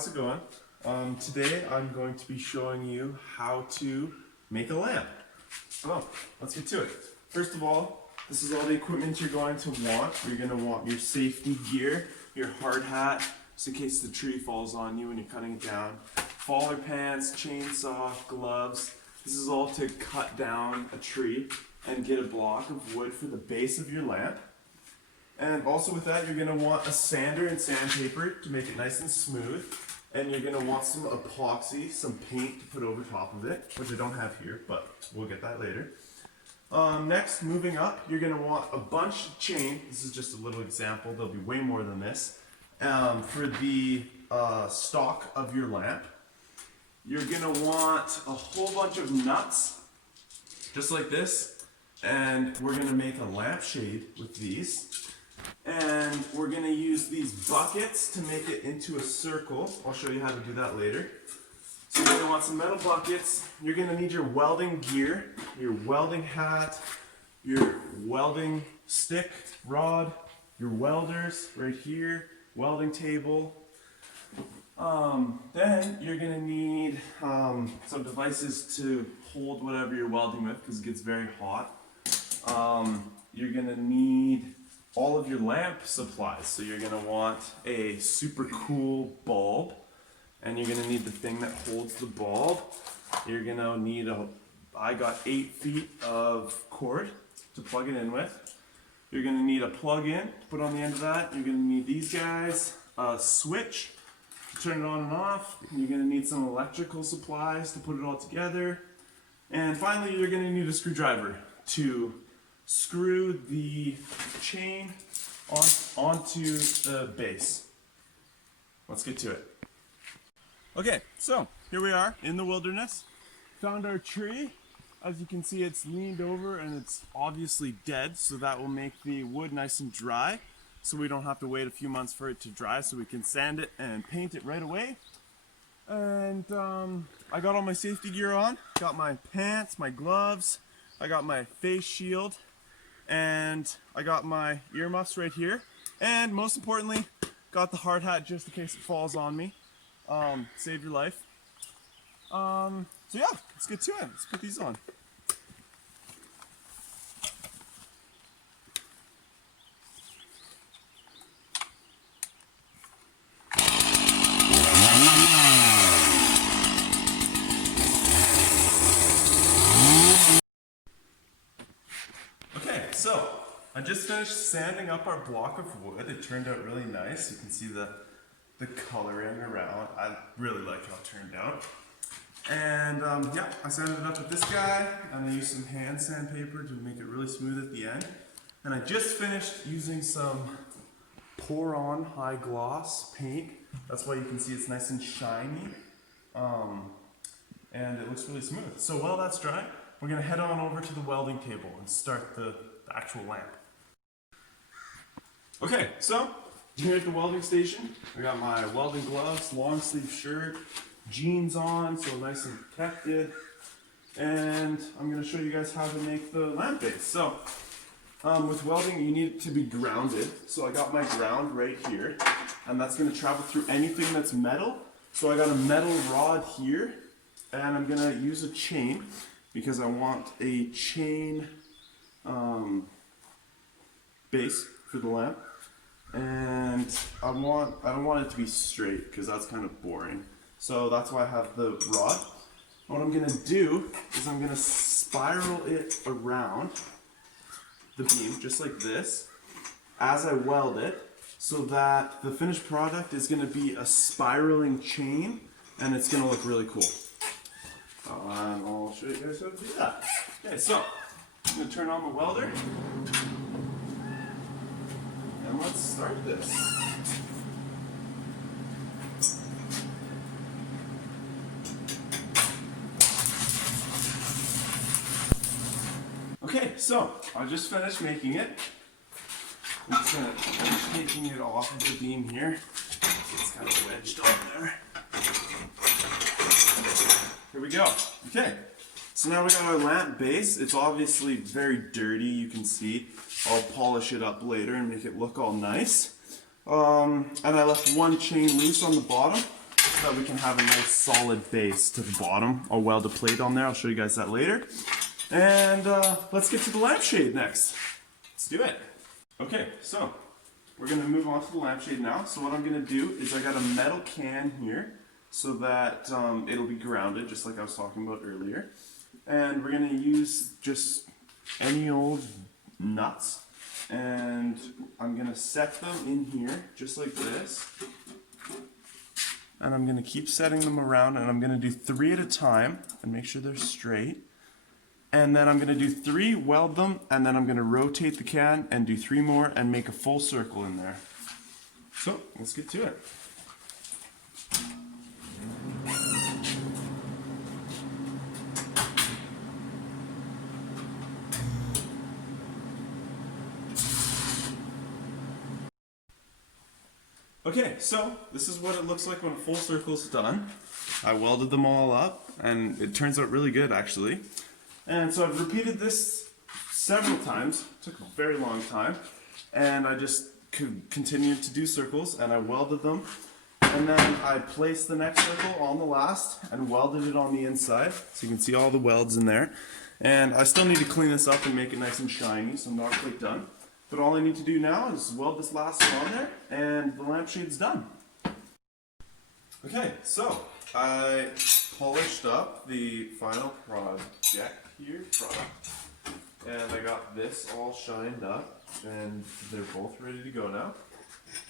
how's it going? Today I'm going to be showing you how to make a lamp. So let's get to it. First of all, this is all the equipment you're going to want. You're going to want your safety gear, your hard hat, just in case the tree falls on you when you're cutting it down, faller pants, chainsaw, gloves. This is all to cut down a tree and get a block of wood for the base of your lamp. And also with that, you're going to want a sander and sandpaper to make it nice and smooth. And you're going to want some epoxy, some paint to put over top of it, which I don't have here, but we'll get that later. Next, moving up, you're going to want a bunch of chain. This is just a little example. There'll be way more than this. For the stock of your lamp. You're going to want a whole bunch of nuts, just like this. And we're going to make a lampshade with these. And we're going to use these buckets to make it into a circle. I'll show you how to do that later. So you're going to want some metal buckets. You're going to need your welding gear, your welding hat, your welding stick, rod, your welders right here, welding table. Then you're going to need some devices to hold whatever you're welding with because it gets very hot. You're going to need all of your lamp supplies. So you're going to want a super cool bulb, and you're going to need the thing that holds the bulb. You're going to need I got 8 feet of cord to plug it in with. You're going to need a plug-in to put on the end of that. You're going to need these guys, a switch to turn it on and off. You're going to need some electrical supplies to put it all together. And finally, you're going to need a screwdriver to screw the chain onto the base. Let's get to it. Okay, so here we are in the wilderness. Found our tree. As you can see, it's leaned over and it's obviously dead, so that will make the wood nice and dry, so we don't have to wait a few months for it to dry, so we can sand it and paint it right away. And I got all my safety gear on. Got my pants, my gloves, I got my face shield, and I got my earmuffs right here. And most importantly, got the hard hat just in case it falls on me. Save your life. So yeah, let's get to it. Let's put these on. Okay, so I just finished sanding up our block of wood. It turned out really nice. You can see the coloring around. I really like how it turned out. And yeah, I sanded it up with this guy, and I used some hand sandpaper to make it really smooth at the end. And I just finished using some pour on high gloss paint. That's why you can see it's nice and shiny. And it looks really smooth. So while that's dry, we're gonna head on over to the welding table and start the actual lamp. Okay, so here at the welding station, I got my welding gloves, long sleeve shirt, jeans on, so nice and protected. And I'm going to show you guys how to make the lamp base. So with welding, you need it to be grounded. So I got my ground right here, and that's going to travel through anything that's metal. So I got a metal rod here, and I'm going to use a chain because I want a chain base for the lamp. And I don't want it to be straight because that's kind of boring. So that's why I have the rod. What I'm gonna do is I'm gonna spiral it around the beam, just like this, as I weld it, so that the finished product is gonna be a spiraling chain, and it's gonna look really cool. And I'll show you guys how to do that. Okay, so I'm gonna turn on the welder. And let's start this. Okay, so I just finished making it. I'm just gonna finish taking it off of the beam here. It's kind of wedged on there. Here we go. Okay, so now we got our lamp base. It's obviously very dirty, you can see. I'll polish it up later and make it look all nice. And I left one chain loose on the bottom. so that we can have a nice solid base to the bottom. I'll weld a plate on there. I'll show you guys that later. And let's get to the lampshade next. Let's do it. Okay, so we're going to move on to the lampshade now. So what I'm going to do is I got a metal can here so that it'll be grounded, just like I was talking about earlier. And we're going to use just any old nuts. And I'm going to set them in here, just like this. And I'm going to keep setting them around, and I'm going to do 3 at a time and make sure they're straight. And then I'm going to do 3, weld them, and then I'm going to rotate the can and do 3 more and make a full circle in there. So let's get to it. Okay, so this is what it looks like when a full circle's done. I welded them all up, and it turns out really good, actually. And so I've repeated this several times. It took a very long time. And I just continued to do circles, and I welded them. And then I placed the next circle on the last and welded it on the inside. So you can see all the welds in there. And I still need to clean this up and make it nice and shiny, so I'm not quite done. But all I need to do now is weld this last one on there, and the lampshade's done. Okay, so I polished up the final product here, and I got this all shined up, and they're both ready to go now.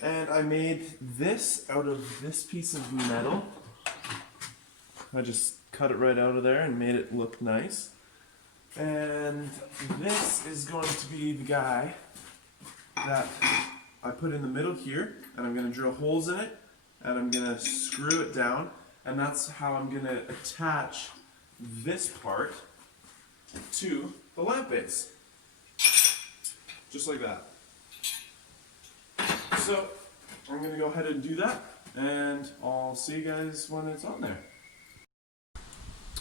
And I made this out of this piece of metal. I just cut it right out of there and made it look nice. And this is going to be the guy that I put in the middle here, and I'm going to drill holes in it, and I'm going to screw it down, and that's how I'm going to attach this part to the lamp base. Just like that. So I'm going to go ahead and do that, and I'll see you guys when it's on there.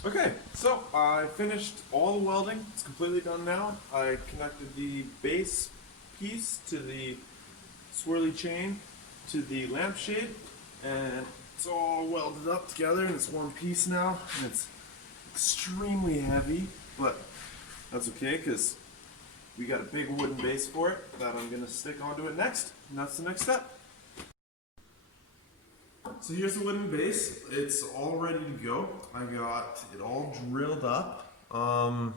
Okay, so I finished all the welding. It's completely done now. I connected the base piece to the swirly chain to the lampshade, and it's all welded up together, and it's one piece now, and it's extremely heavy, but that's okay because we got a big wooden base for it that I'm going to stick onto it next, and that's the next step. So here's the wooden base. It's all ready to go. I got it all drilled up, and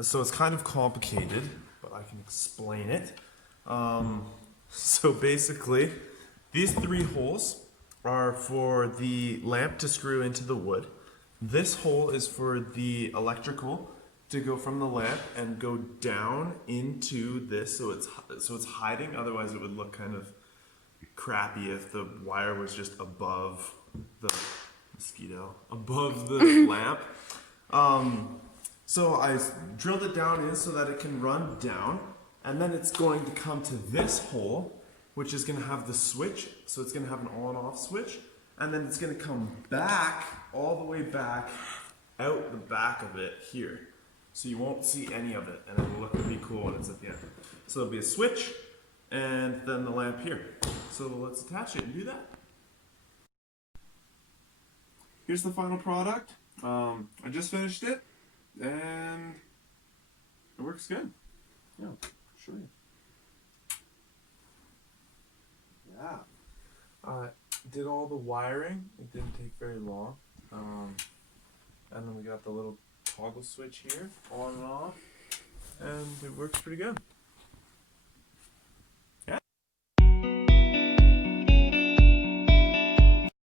so it's kind of complicated, but I can explain it. So basically, these 3 holes are for the lamp to screw into the wood. This hole is for the electrical to go from the lamp and go down into this, so it's hiding. Otherwise, it would look kind of crappy if the wire was just above the above the lamp. So I drilled it down in so that it can run down. And then it's going to come to this hole, which is going to have the switch. So it's going to have an on and off switch. And then it's going to come back, all the way back, out the back of it here. So you won't see any of it, and it'll look pretty cool when it's at the end. So there'll be a switch, and then the lamp here. So let's attach it and do that. Here's the final product. I just finished it, and it works good. Yeah. Sure. Yeah. Did all the wiring. It didn't take very long. And then we got the little toggle switch here, on and off, and it works pretty good.